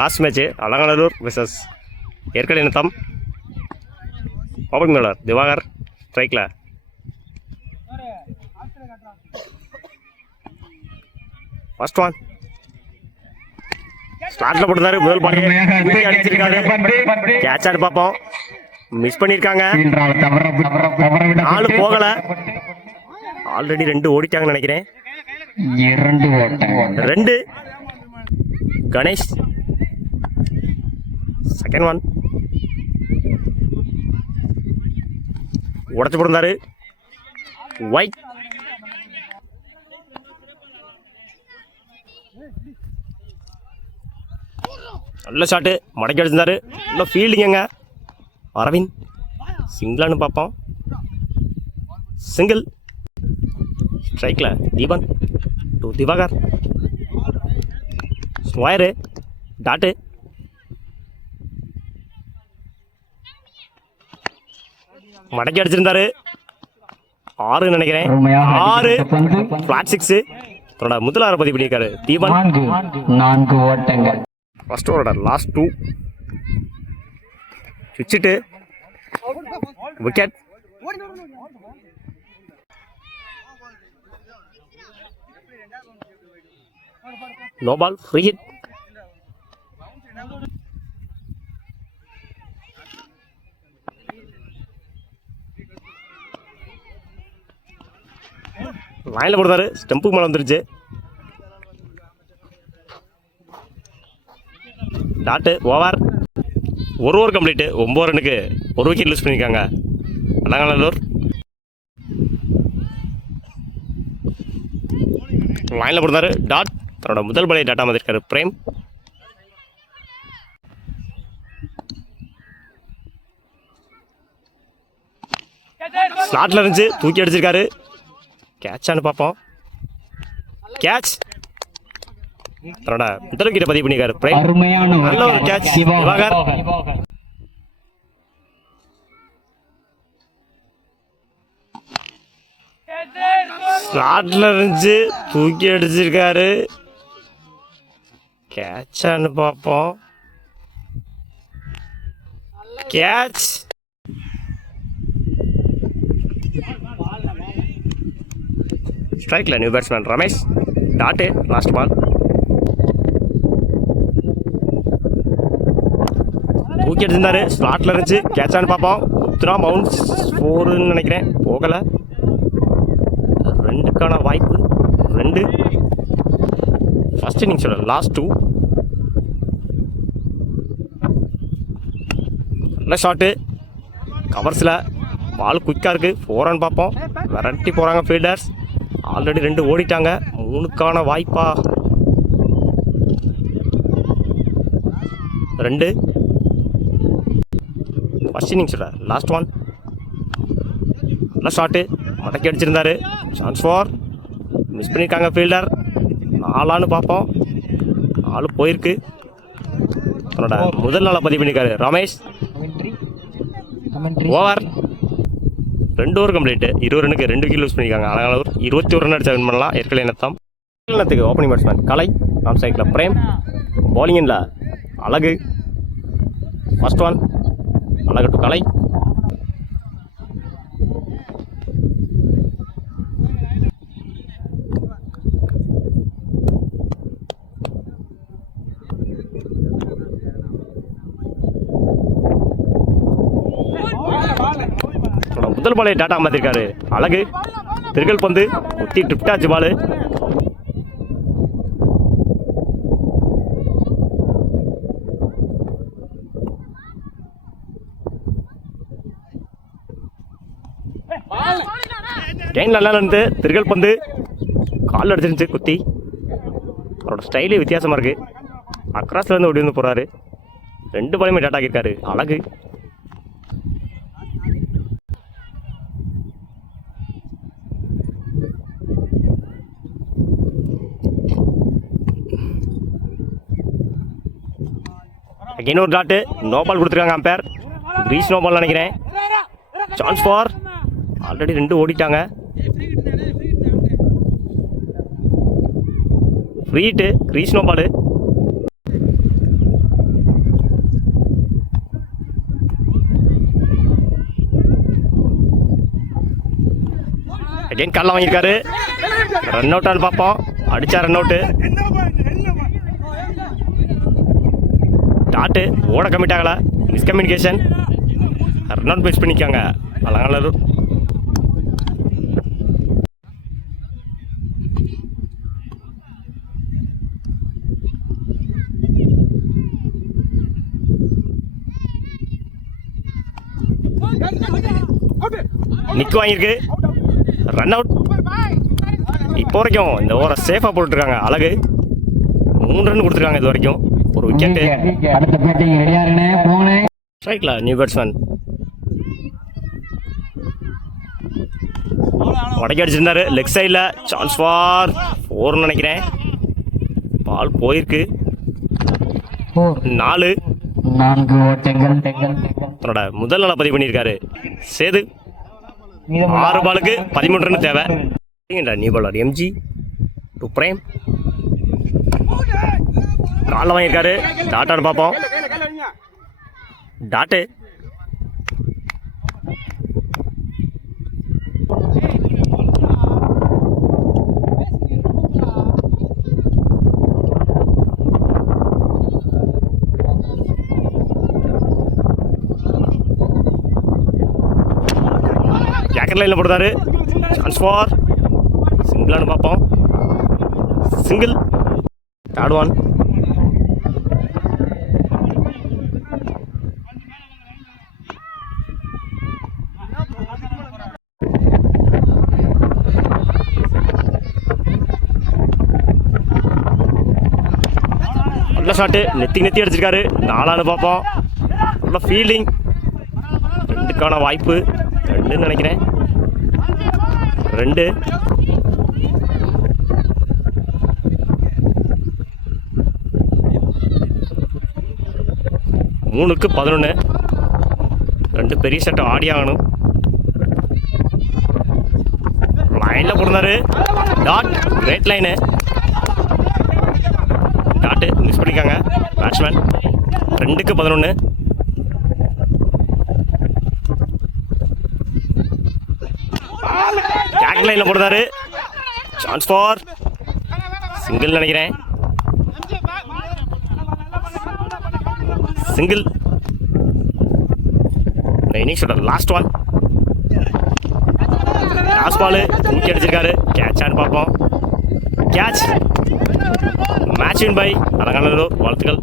Last match Alanganallur versus ஏற்கனவே Natham. Opening bowler Diwakar ஸ்ட்ரைக்கில். First one ஸ்லாட்டில் போட்டுருந்தாரு. முதல் பால் அடிச்சிருக்காரு. கேட்ச் ஆடு பார்ப்போம். மிஸ் பண்ணியிருக்காங்க. 4 போகலை. ஆல்ரெடி 2 ஓடிட்டாங்கன்னு நினைக்கிறேன். 2 கணேஷ். செகண்ட் ஒன் உடச்சு போட்டிருந்தாரு. ஒயிட். நல்ல ஷாட்டு மடக்கி அடிச்சிருந்தாரு. நல்ல ஃபீல்டிங்க. அரவிந்த் சிங்கிளானு பார்ப்போம். சிங்கிள். ஸ்ட்ரைக்கில் Deepan to Diwakar. Square dot. மடக்கி அடிச்சிருந்தாரு. 6 நினைக்கிறேன். 6 ஃபிளாட் 6. தன்னோட முதல் 6 பதிவு பண்ணியிருக்காரு தீபன். 4 ஓட்டங்கள். ஃபர்ஸ்ட் ஓவரோட லாஸ்ட் 2 சுவிட்சிட்டு wicket. No ball. Free hit. லைனில் போடுறாரு. ஸ்டெம்புக்கு மேலே வந்துருச்சு. டாட்டு. ஓவர். 1 over complete. 9 ரன்னுக்கு 1 விக்கெட் லூஸ் பண்ணியிருக்காங்க அலங்காநல்லூர். லைனில் போடுறாரு. டாட். தன்னோட முதல் பாலை டாட்டா மாற்றிருக்காரு பிரேம். ஸ்லாட்டில் இருந்துச்சு. தூக்கி அடிச்சிருக்காரு. கேட்சான்னு பார்ப்போம். கேட்ச். தன்னோட முதல் விக்கெட்டை பதிவு பண்ணியிருக்காரு பிரேம். நல்ல ஒரு கேட்ச். திவாகர். ஸ்லாட்டில் இருந்துச்சு. தூக்கி அடிச்சிருக்காரு. கேட்சான்னு பார்ப்போம். கேட்ச். ஸ்ட்ரைக்கில் new batsman Ramesh. Dot. Last ball. தூக்கி எடுத்திருந்தாரு. ஸ்லாட்டில் இருந்துச்சு. கேட்சான்னு பார்ப்போம். உத்ரா பவுன்ஸ் 4ன்னு நினைக்கிறேன். போகலை. 2க்கான வாய்ப்பு. 2 ஃபர்ஸ்ட் இன்னிங்ஸோட லாஸ்ட் 2. நல்ல ஷாட்டு. கவர்ஸில் பால் குயிக்காக இருக்குது. 4 ரன் பார்ப்போம். விரட்டி போகிறாங்க ஃபீல்டர்ஸ். ஆல்ரெடி 2 ஓடிட்டாங்க. 3க்கான வாய்ப்பா. 2 ஃபர்ஸ்ட் இன்னிங்ஸோட லாஸ்ட் 1. நல்ல ஷாட்டு மடக்கி அடிச்சிருந்தாரு. Chance for. மிஸ் பண்ணியிருக்காங்க ஃபீல்டர். 4 பார்ப்போம். 4 போயிருக்கு. தன்னோட முதல் நாளாக பதிவு பண்ணியிருக்காரு ரமேஷ். ஓவர். 2 over complete. 20 ரன்னுக்கு 2 விக்கெட் லூஸ் பண்ணியிருக்காங்க அலங்காநல்லூர். 21 ரன் அடிச்சா வின் பண்ணலாம் ஏற்கனவே நத்தம். நத்துக்கு ஓப்பனிங் பேட்ஸ்மேன் கலை. நாம் சைக்கில் பிரேம். பவுலிங்கில் அழகு. ஃபர்ஸ்ட் ஒன் அழகு டு கலை. முதல் பாலை டாட்டா மாற்றிருக்காரு அழகு. திருகல் பந்து குத்தி ட்ரிப்டாச்சு பாலு. கெயின் நல்லா இருந்து திருகல் பந்து கால் அடிச்சிருந்துச்சு குத்தி. அவரோட ஸ்டைலே வித்தியாசமாக இருக்குது. அக்ராஸ்லேருந்து ஓடி வந்து போகிறாரு. 2 பாலுமே டாட்டா ஆக்கியிருக்காரு அழகு. அகைன் ஒரு டாட்டு. நோ பால் கொடுத்துருக்காங்க அம்பேர். கிரீஸ் நோ பால் நினைக்கிறேன். Chance for. ஆல்ரெடி 2 ஓடிட்டாங்க. Free hit. Crease no ball. Again காலில் வாங்கியிருக்காரு. ரன் அவுட்டான்னு பார்ப்போம். அடிச்சா ரன் அவுட்டு. டாட்டு ஓட கமிட் ஆகலை. மிஸ்கம்யூனிகேஷன். ரன் அவுட் பேஸ் பண்ணிக்காங்க அலங்காநல்லூர். நிக்கு வாங்கியிருக்கு. Run out. இப்போ வரைக்கும் இந்த ஓவரை சேஃபாக போட்டுருக்காங்க அழகு. 3 ரன் கொடுத்துருக்காங்க இது வரைக்கும். ஒரு விக்கெட்டு. அடுத்த பேட்டிங் ரெடியாருண்ணே போங்கண்ணே. ஸ்ட்ரைக்ல நியூ பேட்ஸ்மேன் உடக்கி அடிச்சிருந்தாரு லெக் சைடில். சான்ஸ் ஃபார் 4 நினைக்கிறேன். பால் போயிருக்கு. 4. 4 ஓட்டங்கள். தன்னோட முதல் நாளை பதிவு பண்ணியிருக்காரு சேது. 6 பாலுக்கு 13 ரன் தேவை. New bowler MG to Prem. காலில் வாங்கியிருக்காரு. டாட்டான்னு பார்ப்போம். டாட்டு. ஜாக்கெட் லைனில் போடுறாரு. சான்ஸ் ஃபார் சிங்கிளானு பார்ப்போம். சிங்கிள். Third one. நல்ல ஷாட்டு. நெத்தி அடிச்சிருக்காரு. 4 பார்ப்போம். நல்ல ஃபீல்டிங். 2க்கான வாய்ப்பு. 2 நினைக்கிறேன். 2. மூணுக்கு 11. 2 பெரிய ஷாட்டை ஆடி ஆகணும். லைனில் போடுறாரு. Dot. Great line. Dot miss பண்ணிக்காங்க பேட்ஸ்மேன். 2க்கு 11. ஜாக்கெட் லைனில் போடுறாரு. சான்ஸ் ஃபார் சிங்கிள் நினைக்கிறேன். சிங்கிள். இன்னிங்ஸோட லாஸ்ட் ஒன். லாஸ்ட் பால் தூக்கி அடிச்சிருக்காரு. கேட்சான்னு பார்ப்போம். Catch. Match win by Alanganallur. வாழ்த்துக்கள்.